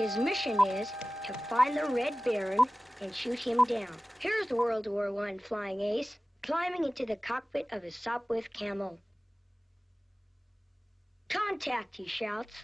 His mission is to find the Red Baron and shoot him down. Here's the World War I flying ace, climbing into the cockpit of his Sopwith Camel. Contact, he shouts.